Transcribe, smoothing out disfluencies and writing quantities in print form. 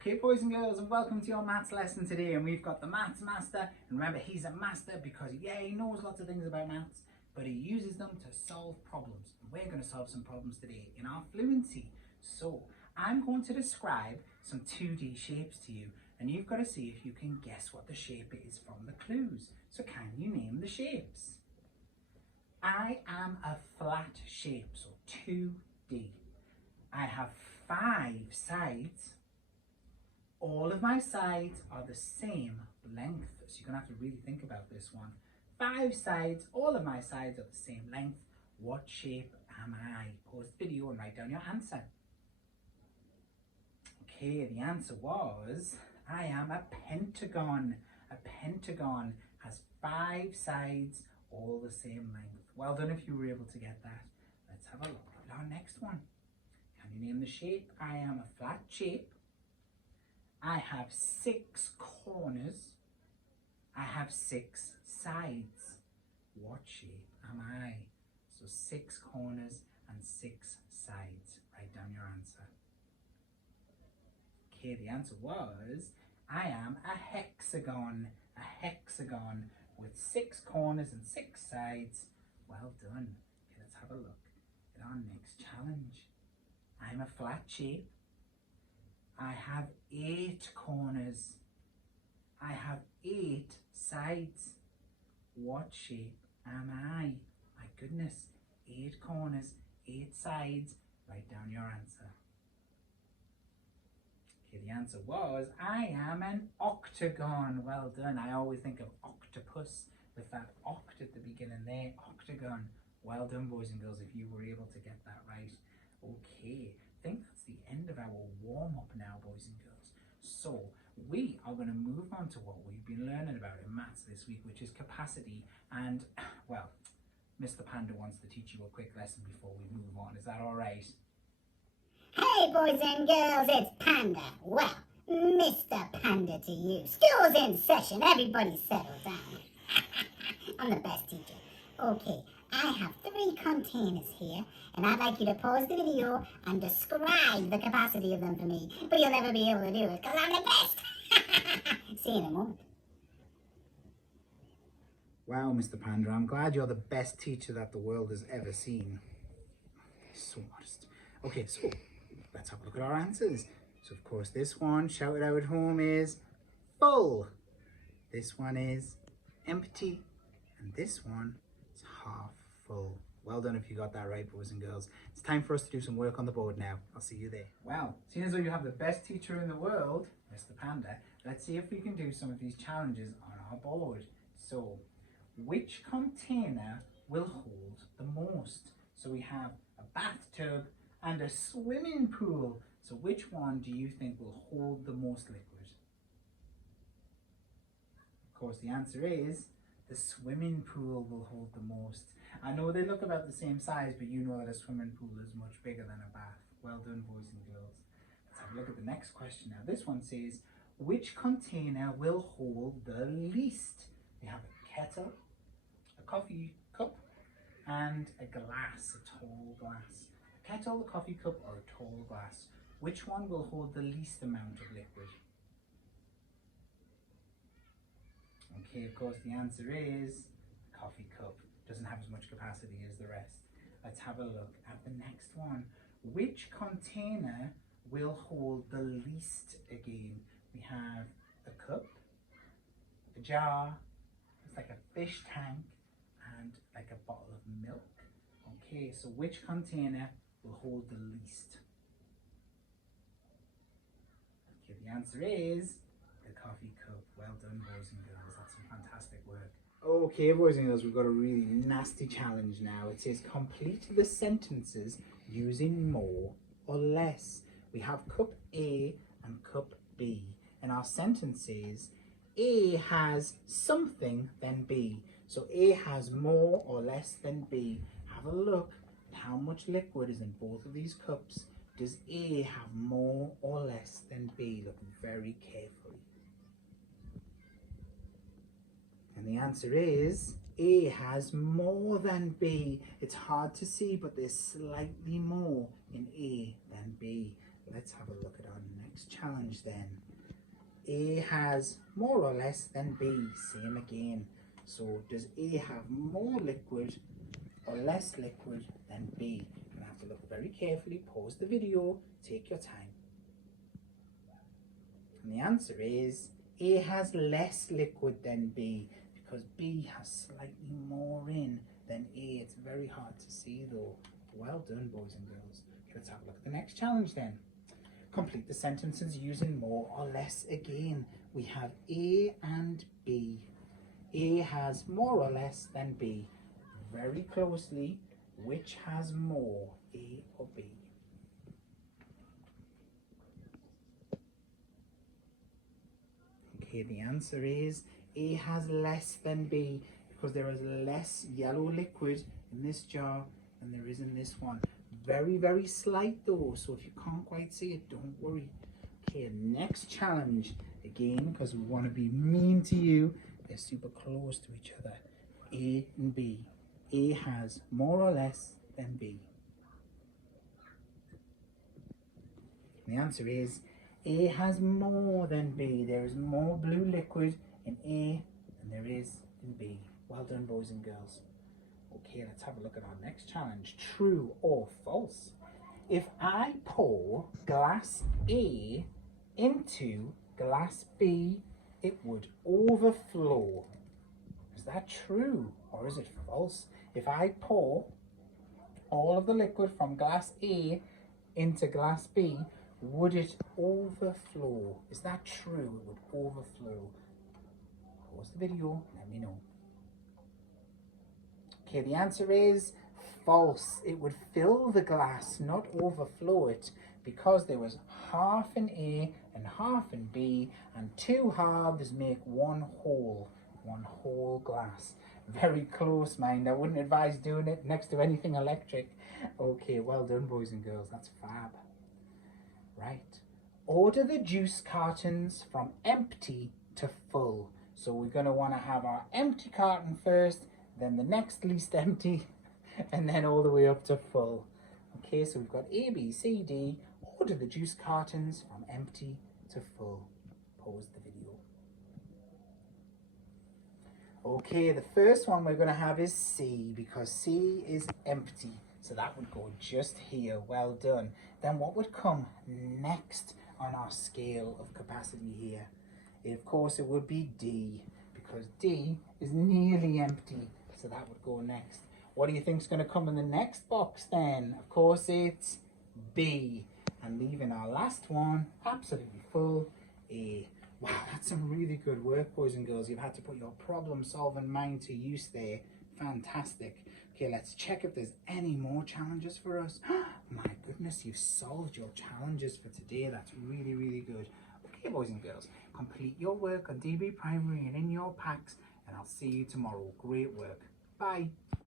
Okay, boys and girls, and welcome to your maths lesson today. And we've got the maths master. And remember, he's a master because, he knows lots of things about maths, but he uses them to solve problems. And we're going to solve some problems today in our fluency. So I'm going to describe some 2D shapes to you, and you've got to see if you can guess what the shape is from the clues. So can you name the shapes? I am a flat shape, so 2D. I have 5 sides. All of my sides are the same length, so you're going to have to really think about this one. 5 sides, all of my sides are the same length. What shape am I? Pause the video and write down your answer. Okay, the answer was, I am a pentagon. A pentagon has 5 sides, all the same length. Well done if you were able to get that. Let's have a look at our next one. Can you name the shape? I am a flat shape. I have 6 corners. I have 6 sides. What shape am I? So 6 corners and 6 sides. Write down your answer. Okay, the answer was, I am a hexagon. A hexagon with 6 corners and 6 sides. Well done. Okay, let's have a look at our next challenge. I'm a flat shape. I have 8 corners. I have 8 sides. What shape am I? My goodness, 8 corners, 8 sides. Write down your answer. Okay, the answer was, I am an octagon. Well done. I always think of octopus with that oct at the beginning there. Octagon. Well done, boys and girls, if you were able to get that right. Okay, I think that's the end of our warm-up now, boys and girls. So we are going to move on to what we've been learning about in maths this week, which is capacity. And, well, Mr. Panda wants to teach you a quick lesson before we move on. Is that all right? Hey, boys and girls, it's Panda. Well, Mr. Panda to you. School's in session. Everybody settle down. I'm the best teacher. Okay, I have 3 containers here, and I'd like you to pause the video and describe the capacity of them for me. But you'll never be able to do it, because I'm the best. See you in a moment. Wow, Mr. Panda, I'm glad you're the best teacher that the world has ever seen. So modest. Okay, so let's have a look at our answers. So, of course, this one, shout it out at home, is full. This one is empty. And this one is half full. Well done if you got that right, boys and girls. It's time for us to do some work on the board now. I'll see you there. Well, seeing as though you have the best teacher in the world, Mr. Panda, let's see if we can do some of these challenges on our board. So, which container will hold the most? So we have a bathtub and a swimming pool. So which one do you think will hold the most liquid? Of course, the answer is the swimming pool will hold the most. I know they look about the same size, but you know that a swimming pool is much bigger than a bath. Well done, boys and girls. Let's have a look at the next question now. This one says, which container will hold the least? We have a kettle, a coffee cup, and a glass, a tall glass. A kettle, a coffee cup, or a tall glass. Which one will hold the least amount of liquid? Okay, of course, the answer is the coffee cup. Doesn't have as much capacity as the rest. Let's have a look at the next one. Which container will hold the least again? We have a cup, a jar, it's like a fish tank, and like a bottle of milk. Okay, so which container will hold the least? Okay, the answer is the coffee cup. Well done, boys and girls. That's some fantastic work. Okay, boys and girls, we've got a really nasty challenge now. It says complete the sentences using more or less. We have cup A and cup B. In our sentences, A has something than B. So A has more or less than B. Have a look at how much liquid is in both of these cups. Does A have more or less than B? Look very carefully. And the answer is A has more than B. It's hard to see, but there's slightly more in A than B. let's have a look at our next challenge then. A has more or less than B, same again. So does A have more liquid or less liquid than B? You're going to have to look very carefully, pause the video, take your time. And the answer is A has less liquid than B, because B has slightly more in than A. It's very hard to see though. Well done, boys and girls. Okay, let's have a look at the next challenge then. Complete the sentences using more or less again. We have A and B. A has more or less than B. Very closely, which has more, A or B? Okay, the answer is A has less than B, because there is less yellow liquid in this jar than there is in this one. Very, very slight though, so if you can't quite see it, don't worry. Okay, next challenge. Again, because we want to be mean to you, they're super close to each other. A and B. A has more or less than B. And the answer is A has more than B. There is more blue liquid in A than there is in B. Well done, boys and girls. Okay, let's have a look at our next challenge. True or false? If I pour glass A into glass B, it would overflow. Is that true or is it false? If I pour all of the liquid from glass A into glass B, would it overflow? Is that true? It would overflow. Pause the video, let me know. Okay, the answer is false. It would fill the glass, not overflow it, because there was half in A and half in B, and two halves make one whole glass. Very close, mind. I wouldn't advise doing it next to anything electric. Okay, well done, boys and girls. That's fab. Right. Order the juice cartons from empty to full. So we're going to want to have our empty carton first, then the next least empty, and then all the way up to full. Okay, so we've got A, B, C, D. Order the juice cartons from empty to full. Pause the video. Okay, the first one we're going to have is C, because C is empty. So that would go just here. Well done. Then what would come next on our scale of capacity here? Of course, it would be D, because D is nearly empty. So that would go next. What do you think is going to come in the next box then? Of course, it's B. And leaving our last one absolutely full, A. Wow, that's some really good work, boys and girls. You've had to put your problem-solving mind to use there. Fantastic. Okay, let's check if there's any more challenges for us. My goodness, you've solved your challenges for today. That's really, really good. Okay, boys and girls, complete your work on DB Primary and in your packs, and I'll see you tomorrow. Great work. Bye.